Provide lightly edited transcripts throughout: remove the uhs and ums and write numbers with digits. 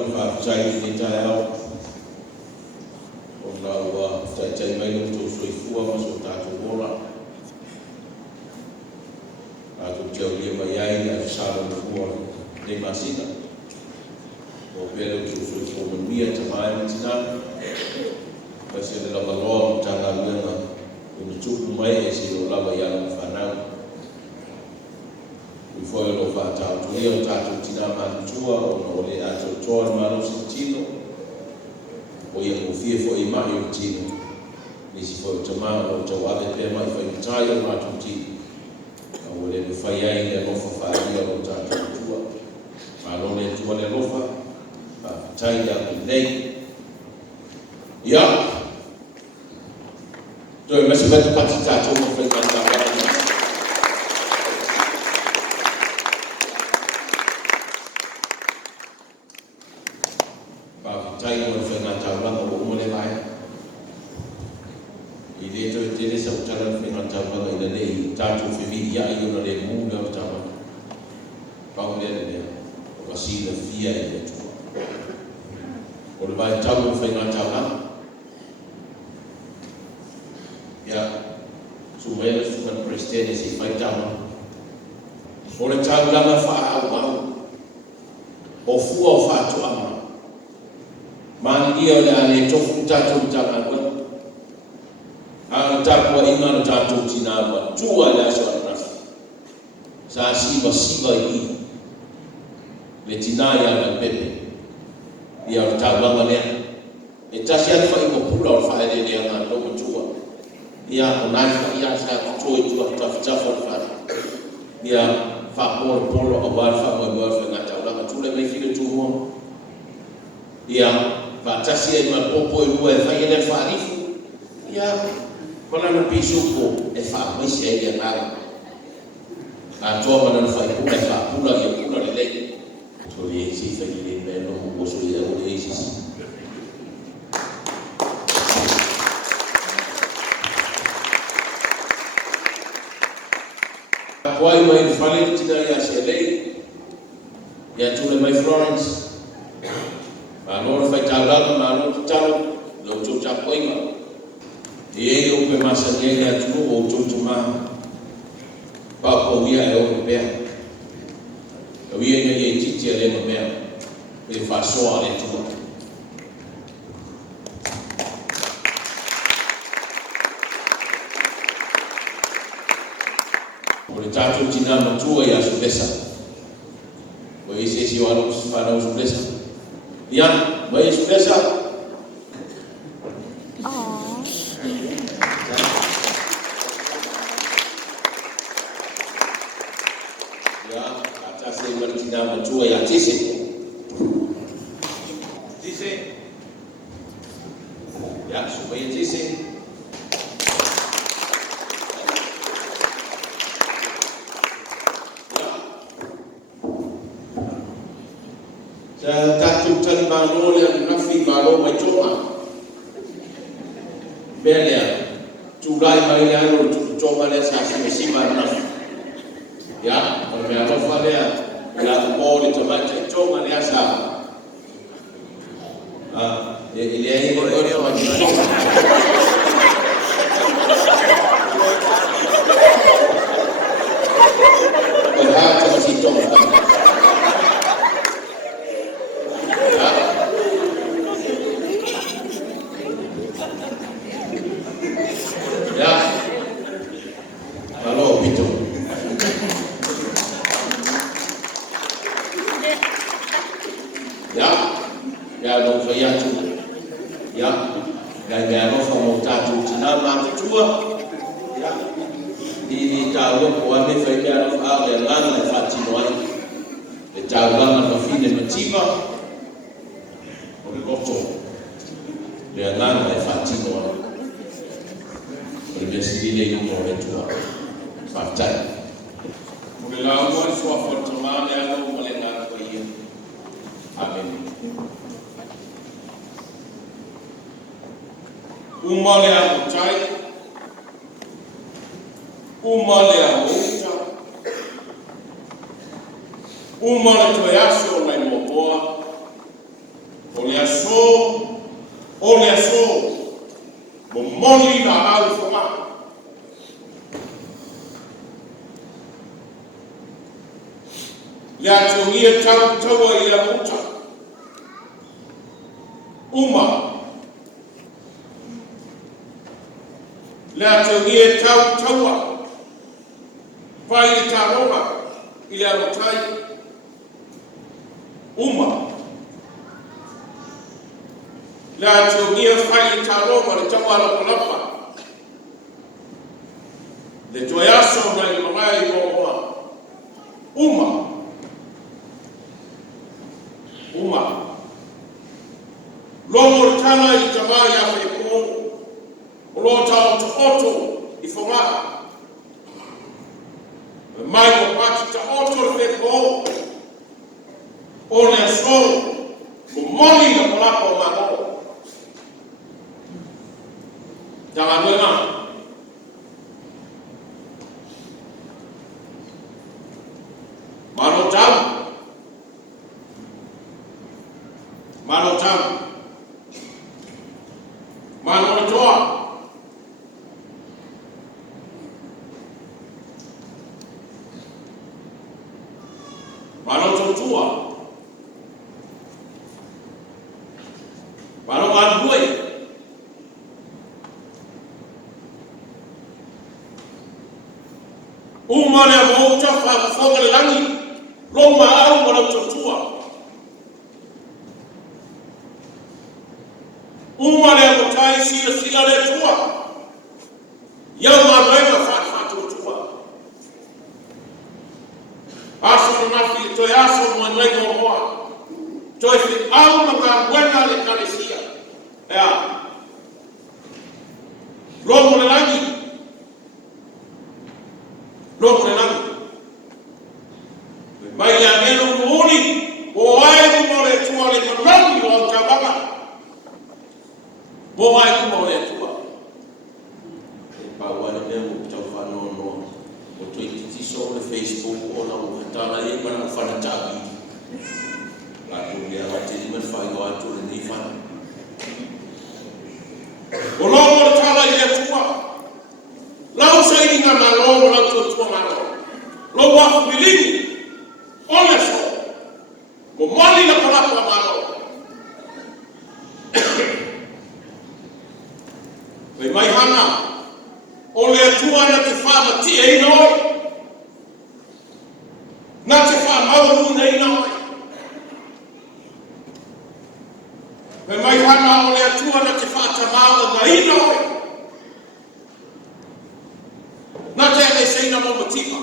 le whaatai ni tae au. O la ua tai mai no tō soifua ma so tātou ora. Tātou teo lia mai ai a sāra na fua ne masina. O pēle tō soifua ma mia ta mai ma tina. Kasi le lava loa ma tanga luenga. Unu tupu mai e si o lava iana ma whanau. Foi lo fatto io tanto tina mantua o le altro torno ma non sentino o io non fie foi mai un tino mi si foi tomando to ave per mai foi taio ma tutti o le fai ai le lo fa io lo tanto tua ma non è tua le lo fa ma taia lei ya to me si vado patitato mo per cantare tai mo fenga taulanga o mo le mai I le to te le sa utala fenga taulanga I le tatu fevi ya I ona le mu le taulanga pa o le o kasi le fia I le tu o le vai taulu fenga taulanga ya su mele su na prestene si fai taulanga o le taulanga fa au o fu o fa tu ama Mani dia le ale tofu tatu tanga kwa. Ang takwa iman tatu tinaba. Tua le aso atrafi. Sa siba I. Le tinaya le pepe. Ia o tawanga lea. E tasi alfa I kopula o whaere lea ngā lomo tua. Ia o naifa ia sa kutoe tua tafu o whaere. Ia whaporo o walfa o walfa ngā tauranga. Tule mei while tuho. Ia Fatasi e ma popo e lua e whai ele whaarifu. Ia, mana na pisuko e whaamisi e ia ngāra. A toa mana na whai puna e whaapuna i a puna le leke. Tori e si whai le me no mukoso I a ure e sisi. Kuai mai ni whale tina I a se lei. Ia tule mai Florence. Malor fai taulanga, malor talo, lo tau tapoinga. E o pe masangele atu o tau tuma. Papa uia e o pea. E uia e titi a lema mea. E whasoa le tua. O le tātou tina matua I a subesa. O e se si o alo whanau subesa. Yan, mai expresa. Ya, kata saya bertindak mencuba ya tisi. Ya, supaya tisi. Tatu tali malo le nafi malo mai toma. Belia, tulai mai le alo toma le sa sima nafi. Ya, o me alo falea, la poli tomate toma le asa. Ele é ele o mais toma. O rato se toma. Ya no fai atu. Ya, ga no fa mo tatu tina ma tua. Ya. Di tawo ko ame fai ga no fa ga lana le fati no ai. E tawo lana no fine motiva. O le goto. Le lana le fati no ai. O le sile yo mo le tua. Fatai. O le la mo so fa tomane alo mo le ngana ko ia. Amen. Umale a chai, umale a uta, umale to yaso na moboa, ole so mo moli na au foma ya tuie tawa ya muta uma la tuie tawa pai taroma ile amotai uma la tuie pai taroma le tawa la kolapa le toyaso na imamai kwa uma lomo tana itamaya kwa ulota oto ifoma mai ko pati ta oto le ko ole so mo moli na kola ko ma ko jangan lupa Mano toa mano toa mano adui umane mo tafa foga langi loma au mano toa umane mo tai sila le toa ya ma fa toa aso na fi to yaso mo nego moa to fi au na buena le kalesia ya lomo le langi mai ya neno muoni o ai mo le toa le langi o tababa bo ai mo le toa pa wale nemo tafano no o tweet so le Facebook o na utala e bana fana tabi la dunia wate men fa go atu ni fana o lo mo tala ye toa la usaidi ngama lo la toa mano lo wa bilini ole so mo mali na kala kwa mano mai hana ole tua na te fama ti e noi na te fama mauru nei noi mai hana ole tua na te fata mauru nei noi na te e sei na momotima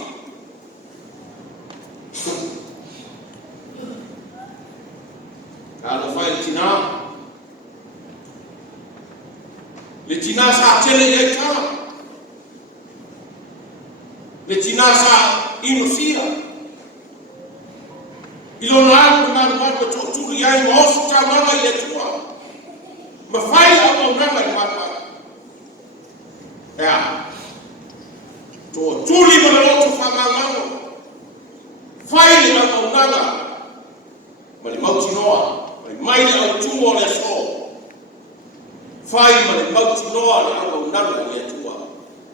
ala fai le tina sa tele e kala le tina sa inusia ilo na ma to tu ya i mo ta mama ile tua ma fai a mo na ma ya to tu li ma lo tu fa mama fai la mo na ma le mauti noa mai le tu mo le so fai ma le mauti noa le au nana le tua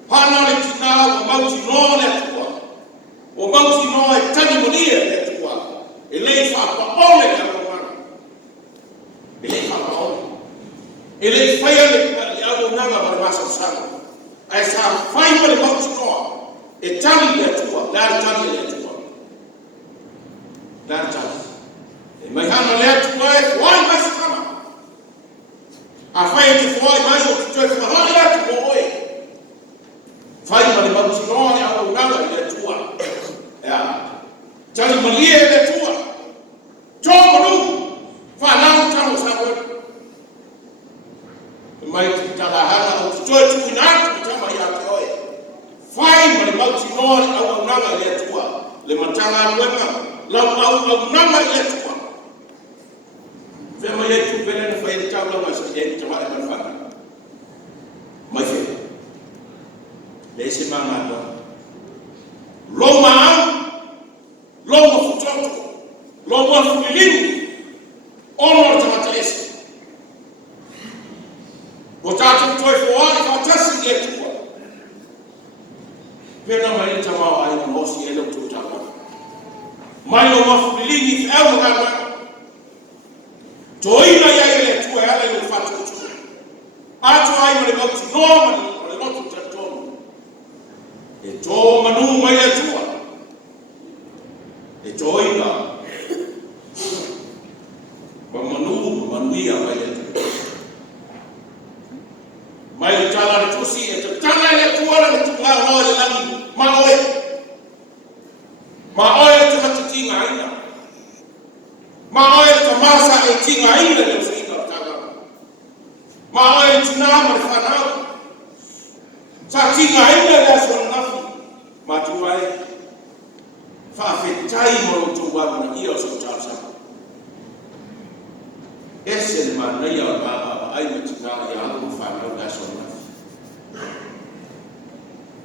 hana le tina o mauti noa le tua o mauti noa e tani monia le tua e lei fa pa ole le romana e lei fa pa ole e lei fai le au nana ma le masa sana ai sa fai ma le mauti noa e tani le tua la tani le tua la tani e mai hana le tua e wai masa sana afai te foi mais o que tu faz olha tu oi fai ma le mautinone au nada le tua ya tani malie le tua jogo nu fa não tamo sabe mai te tala hana o tu tu ina tu tama ya te oi fai ma le mautinone au nada le tua le matanga wema la au nada le tua Fema yetu pele na faida tabla masjid jama'at al-fana. Mafi. Lesi mama ndo. Loma futoto. Loma fulilini. Ono tamatesi. toina ya ile tua yale ile fatu tu atu ai mo le mo tu no mo le mo tu tato e to manu mai tua e toina manuia mai tala tu si e tala le tua le tu la no le la ma oe tu matutinga aina ma oe tu masa e tinga aina le usinga taga ma oe tu nama le whanau sa tinga aina le asona nafi ma tu ai whawhetai moro tu wamana ia o sa tasa ese le manai au baba ai ma tinga ia alu whanau le asona nafi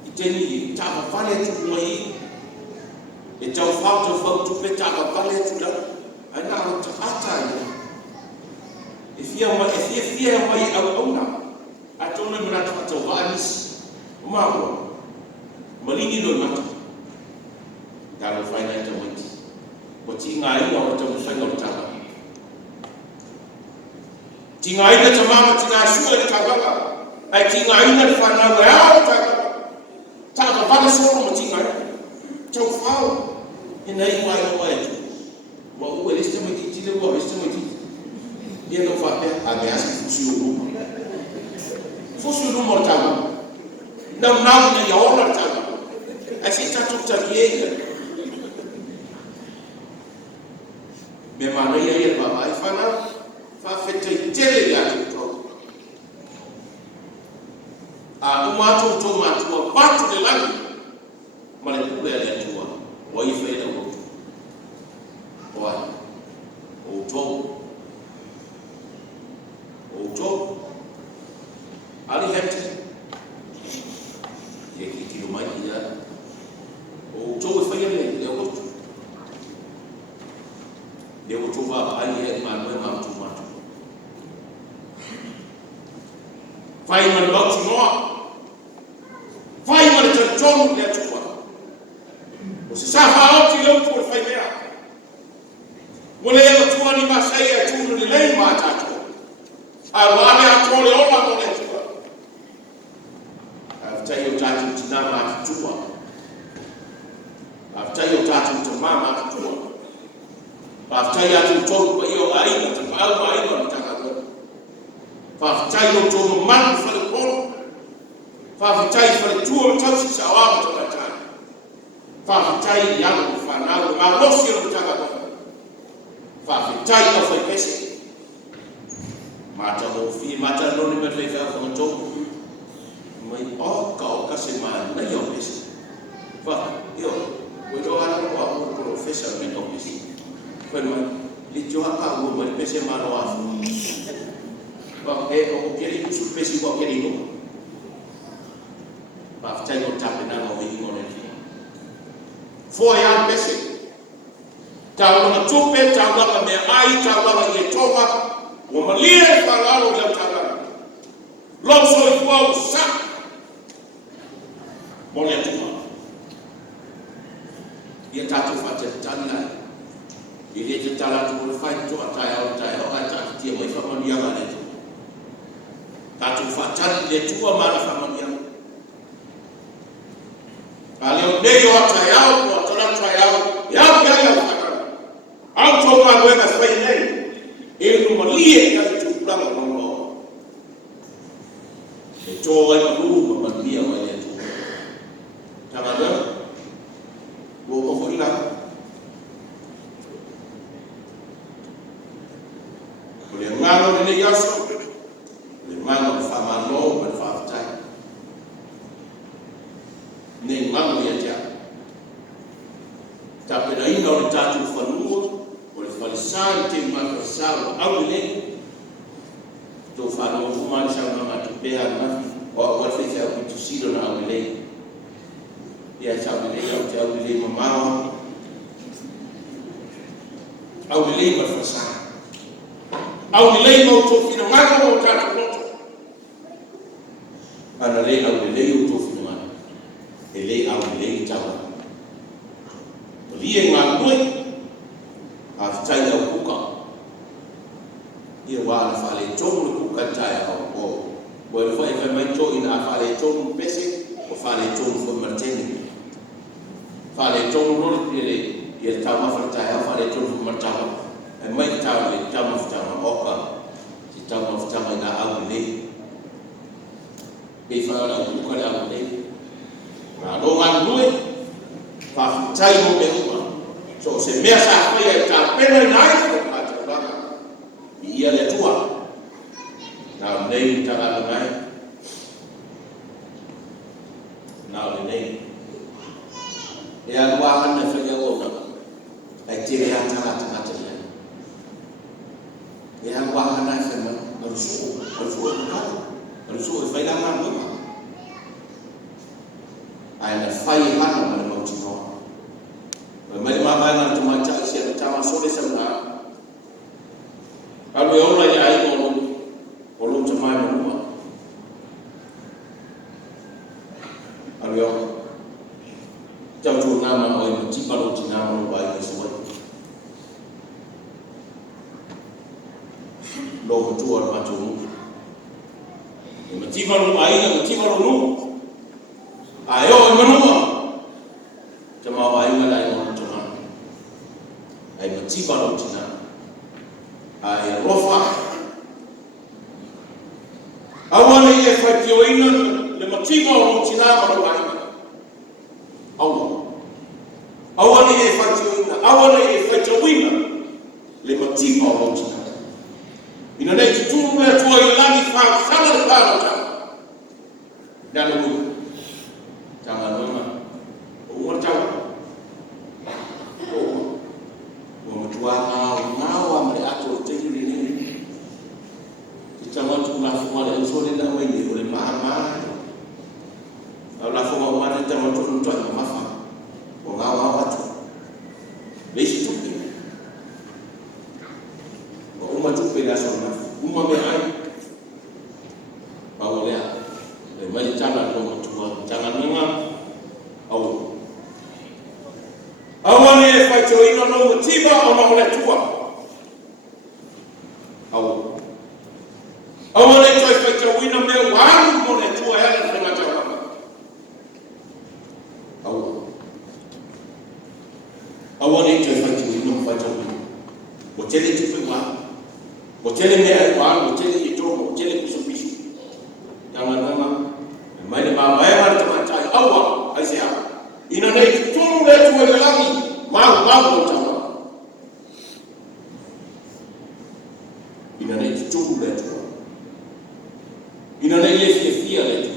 i teni i tapa whale tu mai e tau whautu pe taka pale tu la ana o ta ata e fia mai au na a tona mena ta wanis mawo malini no mata dalo faina ta wati o tinga ai o ta musanga o taka tinga ai ta mama tina shuwa ta baba ai tinga ai na fana wa ta baba so mo tinga ai tau fau ina iwa ya tu wa o ele está muito tile wa está muito e não fa a ameaça fusu no mortava não na ya ora tava assim está tudo tabiega me maria ia baba e fana fa fete tele ya tu a uma tu batu de lá mare kule ya tua wa ifa ina ko wa o ali hete ye ki mai ya o to fa ile ya ko de o to va ali ya ma tu fai ma lo tu no fai ma le ton le tu se safa oti lo por fai mea mole yo tu ani masai tu ni lei mata tu a wale a tole o ma mole tu after yo tatu tinama tu after yo tatu tu mama tu after ya tu to ko yo ai tu au ai no takago after yo to man fa ko fa after tu tu sawa tu whawhitai iangu whanau, ma rosi o taka kofa. Whawhitai o whaipese. Mata mofi, mata noni me whai whawhangatōku. Mai oka se maa na yo pese. Yo, koe roa ana roa o professor me to pese. Koe mai, li joa ka ua mai pese maa roa afu. O keri kusu pese o keri no. Whawhitai o tape nanga o hini ngone ki. Foi a pese. Tawa tupe tawa me ai tawa ye towa o malie falalo le tawa. Loso e kwa sa. Mole tuma. Ye tatu fate tana. Ye te tala tu fai to ataya ata tie mo fa mania ngale. Tatu fatan le tua mara fa mania. Aleo deo atayao yao gaya wakakana au toka kwenda sifai nei ili numalie ya kutukulama kwa mlo etoa ya kuru mabadia wa yetu tamada woko fulila kule ngano nini yaso kule ngano famano walifafutai ni ngano ya jaa tapena ina o tatu whanua o le whalisai te makasau au le tō whanua fumani sa ngama tu pēha na o whawhewhia o kitu siro na au le ia sa au le au te au le mamao au le mawhasa au le mau tō whina ngaka o tatu roto ana le au le o tō whina ngaka e le au le i tawa Lie ngā nui, a whitai au kuka. ia wa fa le tonu ku ka tai o wa fa mai to ina fa le tonu pese o fa le tonu fo marteni fa le tonu no ia ta ma fa tai fa le tonu fo martani e mai ta le ta ma fa o ka si ta ma fa na au le e fa la ku ka la le na do man lui fa tai mo be so se mea sa fai ta pena nai ko ka ta ba ia le tua na nei ta la nai na le nei ia wa ana fa ya o na ai te ya ta la ta ta le ia wa ana fa ma rusu fai la ma ma ai na fai ana ma mo ti no mai mana tu macam siapa cama sore sana kalau orang yang ai kolom semai rumah kalau jauh nama orang mencipta roti nama baik sesuai lo jual macam mencipta rumah ini mencipta rumah ayo menua cuma baik malai ai matiba lo tina ai rofa awale e fatioina le matiba lo tina ma lo ai awale e fatioina le matiba lo tina ina dai tutu le tua ilani fa sana le para ta dalu jangan lama umur tahu wa mle ato te ni kita watu la fuma le sole na wenye ole mama au la fuma wa ta watu mtu na mafa wa ngawa watu leishi tupi wa uma tupi la sona uma me ai ba ole le mali tana ndo mtu wa tana nunga au awani e facho ino no mutiba ono le tua awani to facho ino me wan mo le tua ya le mata awani to facho ino facho botele tipe wa botele me wa botele ito botele kusubishi kama mama mali baba ya mata awa asia ina na itunu letu wa lami mau tawa ina na itunu letu ina na yefia letu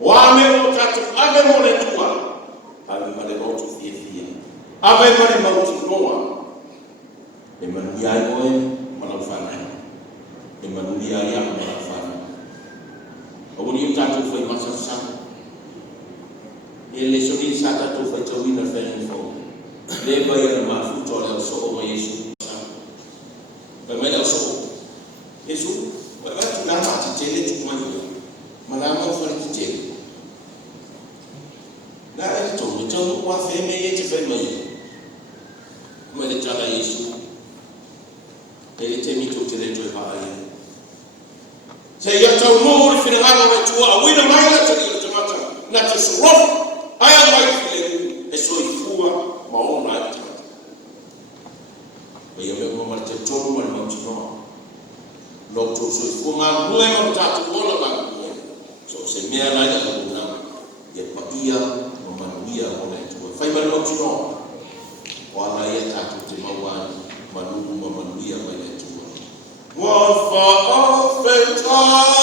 wame motatu ave mole tua ave male rotu yefia ave male mauti noa emanuia yoe malafana emanuia ya malafana obuni tatu foi masasa ele sodi sata tu foi tawina fenfo leba ya mafuta ya so wa Yesu bamela so Yesu watu na matitele tumani malama fa titele na to wa feme yete feme mele tala Yesu ele temi to tele to ba ya sai ya tawmur fi al-ghaba wa tuwa wina maila tele tumata na tasruf aya wa file eso ifua maona ati bayo mo marte tomo mal mautuno lokto so ifuma ngule mo tatu wala ba so se mea na ya kuna ya paia mo manuia mo letu fai mal mautuno wala ya tatu te mawani manugu mo manuia mo letu wa fa afetari